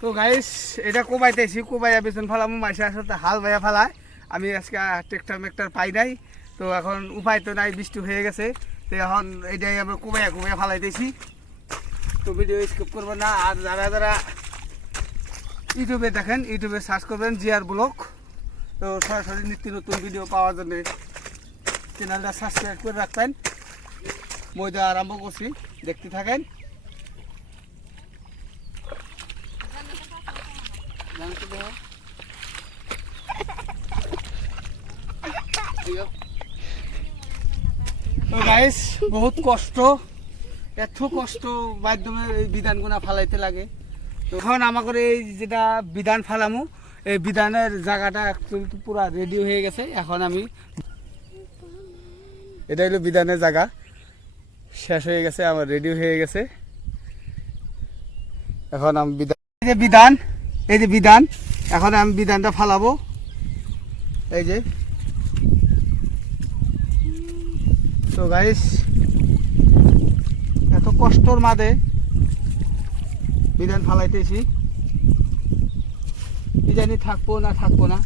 তো গাইস এটা কোবাইতেছি, কোবাইয়া বেতন ফেলাম মাসে আসলে হাল বাইয়া ফেলায়। আমি আজকে ট্রেক্টর মেক্টর পাই নাই, তো এখন উপায় তো নাই, বৃষ্টি হয়ে গেছে। তো এখন এটাই আমরা কোবাইয়া কোবাইয়া ফেলাইতেছি। তো ভিডিও স্কিপ করবেন না। আর যারা যারা ইউটিউবে দেখেন, ইউটিউবে সার্চ করবেন জিআর ব্লগ। তো সরাসরি নিত্য নতুন ভিডিও পাওয়ার জন্য চ্যানেলটা সাবস্ক্রাইব করে রাখবেন। ময়দা আরম্ভ করছি, দেখতে থাকেন। তো গাইস বহুত কষ্ট, এত কষ্ট মাধ্যমে এই বিধানগুনা ফালাইতে লাগে। তো এখন আমাদের এই যেটা বিধান ফালামু, এই বিধানের জায়গাটা অ্যাকচুয়ালি পুরো রেডি হয়ে গেছে। এখন আমি এটা হলো বিধানের জায়গা, শেষ হয়ে গেছে, আমার রেডি হয়ে গেছে। এখন আমি এই যে বিধান এখন আমি বিধানটা ফালাবো। এই যে তো গাইস এত কষ্টর মাঝে বিধান ফালাইতেছি, কি জানি থাকবো না থাকবো না।